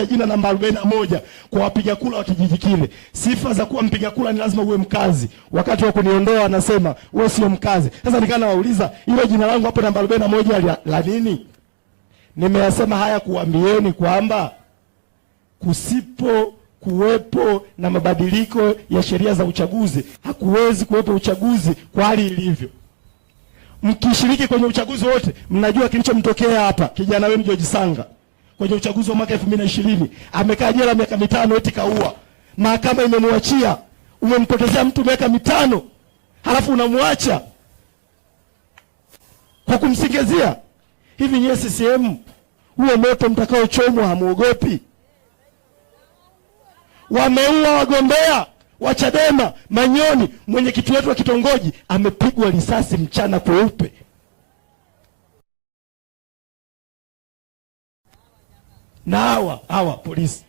jina namba 41 kwa wapiga kura wa kijiji kile. Sifa za kuwa mpiga kura ni lazima uwe mkazi. Wakati wa kuniondoa anasema wewe sio mkazi. Sasa nikana wauliza ile jina langu hapo namba 41 la nini? Nimeyasema haya kuambieni kwamba kusipo kuwepo na mabadiliko ya sheria za uchaguzi hakuwezi kuwepo uchaguzi kwa hali ilivyo. Mkishiriki kwenye uchaguzi wote mnajua kilichomtokea hapa kijana wenu George Sanga. Kwenye uchaguzi wa mwaka 2020 amekaa jela miaka 5 eti kaua. Mahakama imemwachia. Umempotezea mtu miaka 5 halafu unamwacha kwa kumsingizia. Hivi nyie CCM huo moto mtakaochomwa hamuogopi? Wameua wagombea wa Chadema. Manyoni, mwenyekiti wetu wa kitongoji, amepigwa risasi mchana kweupe. Na hawa polisi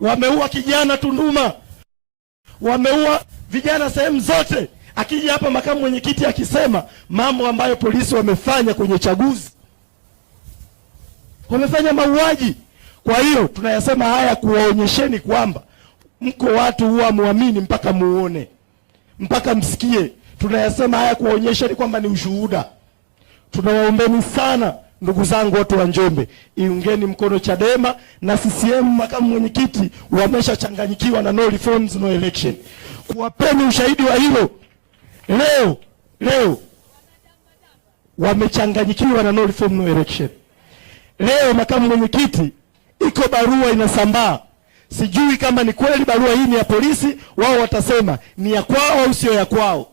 wameua kijana Tunduma, wameua vijana sehemu zote. Akija hapa makamu mwenyekiti akisema mambo ambayo polisi wamefanya kwenye chaguzi, wamefanya mauaji. Kwa hiyo tunayasema haya kuwaonyesheni kwamba mko watu huwa muamini mpaka muone, mpaka msikie. Tunayasema haya kuwaonyesheni kwamba ni ushuhuda. Tunawaombeni sana ndugu zangu watu wa Njombe, iungeni mkono Chadema na CCM. Makamu mwenyekiti wameshachanganyikiwa na no reforms no election. Kuwapeni ushahidi wa hilo leo wamechanganyikiwa na no reform no election. Leo makamu mwenyekiti, iko barua inasambaa. Sijui kama ni kweli barua hii ni ya polisi, wao watasema ni ya kwao au sio ya kwao.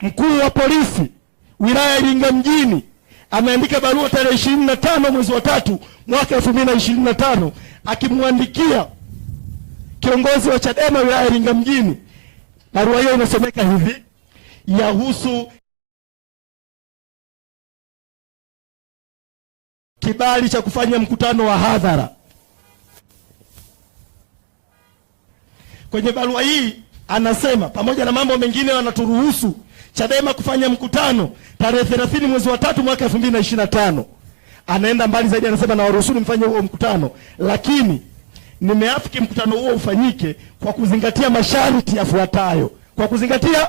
Mkuu wa polisi wilaya ya Iringa mjini ameandika barua tarehe 25 mwezi wa 3 mwaka 2025 akimwandikia kiongozi wa Chadema wilaya ya Iringa mjini. Barua hiyo inasomeka hivi: yahusu kibali cha kufanya mkutano wa hadhara. Kwenye barua hii anasema pamoja na mambo mengine wanaturuhusu Chadema kufanya mkutano tarehe 30 mwezi wa 3 mwaka 2025. Anaenda mbali zaidi, anasema na waruhusu mfanye huo mkutano, lakini nimeafiki mkutano huo ufanyike kwa kuzingatia masharti yafuatayo. Kwa kuzingatia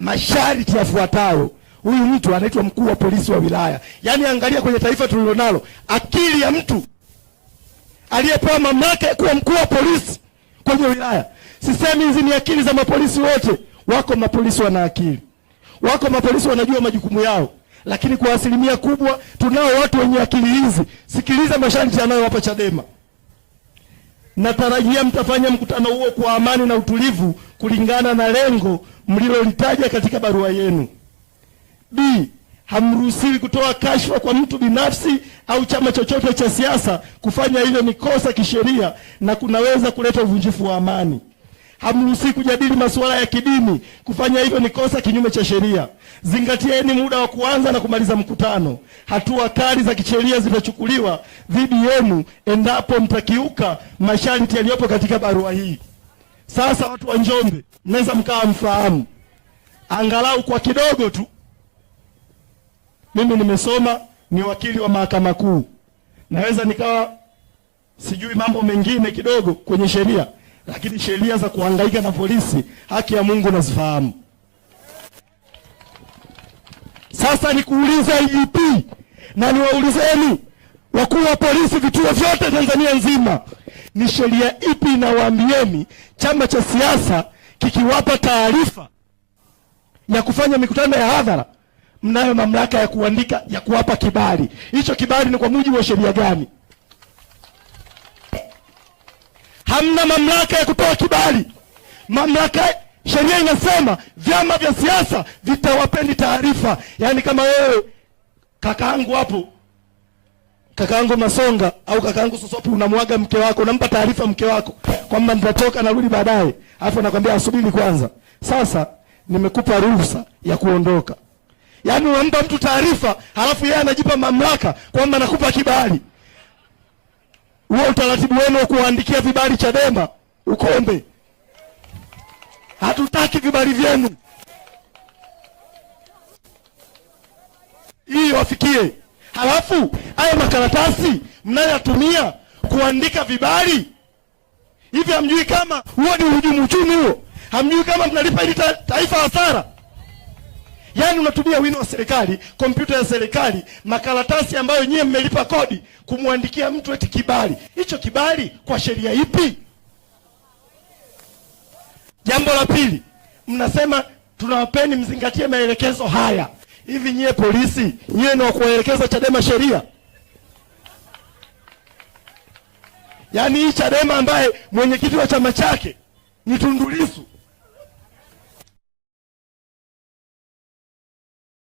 masharti yafuatayo. Huyu mtu anaitwa mkuu wa polisi wa wilaya. Yaani angalia kwenye taifa tulilonalo, akili ya mtu aliyepewa mamlaka ya kuwa mkuu wa polisi kwenye wilaya. Sisemi hizi ni akili za mapolisi wote. Wako mapolisi wana akili. Wako mapolisi wanajua majukumu yao. Lakini kwa asilimia kubwa tunao watu wenye akili hizi. Sikiliza masharti yanayowapa Chadema. Natarajia mtafanya mkutano huo kwa amani na utulivu kulingana na lengo mlilolitaja katika barua yenu. B. Hamruhusiwi kutoa kashfa kwa mtu binafsi au chama chochote cha siasa. Kufanya hivyo ni kosa kisheria na kunaweza kuleta uvunjifu wa amani. Hamruhusiwi kujadili masuala ya kidini. Kufanya hivyo ni kosa kinyume cha sheria. Zingatieni muda wa kuanza na kumaliza mkutano. Hatua kali za kisheria zitachukuliwa dhidi yenu endapo mtakiuka masharti yaliyopo katika barua hii. Sasa watu wa Njombe, mnaweza mkawa mfahamu angalau kwa kidogo tu. Mimi nimesoma, ni wakili wa mahakama kuu. Naweza nikawa sijui mambo mengine kidogo kwenye sheria, lakini sheria za kuhangaika na polisi, haki ya Mungu nazifahamu. Sasa nikuulize IGP na niwaulizeni wakuu wa polisi vituo vyote Tanzania nzima, ni sheria ipi inawaambieni chama cha siasa kikiwapa taarifa ya kufanya mikutano ya hadhara mnayo mamlaka ya kuandika ya kuwapa kibali? Hicho kibali ni kwa mujibu wa sheria gani? Hamna mamlaka ya kutoa kibali. Mamlaka, sheria inasema vyama vya siasa vitawapeni taarifa. Yaani kama wewe kakaangu hapo, kakaangu Masonga au kakaangu Sosopi, unamwaga mke wako, unampa taarifa mke wako kwamba nitatoka narudi baadaye, alafu anakuambia asubiri kwanza, sasa nimekupa ruhusa ya kuondoka. Yaani unampa mtu taarifa halafu yeye anajipa mamlaka kwamba nakupa kibali. Huo utaratibu wenu wa kuandikia vibali Chadema ukombe. Hatutaki vibali vyenu. Hii wafikie. Halafu haya makaratasi mnayotumia kuandika vibali hivi, hamjui kama huo ni uhujumu uchumi huo? Hamjui kama mnalipa ili taifa hasara? Yaani unatumia wino wa serikali, kompyuta ya serikali, makaratasi ambayo nyie mmelipa kodi kumwandikia mtu eti kibali. Hicho kibali kwa sheria ipi? Jambo la pili, mnasema tunawapeni mzingatie maelekezo haya. Hivi nyie polisi, nyie ni wa kuelekeza Chadema sheria? Yaani hii Chadema ambaye mwenyekiti wa chama chake ni Tundu Lissu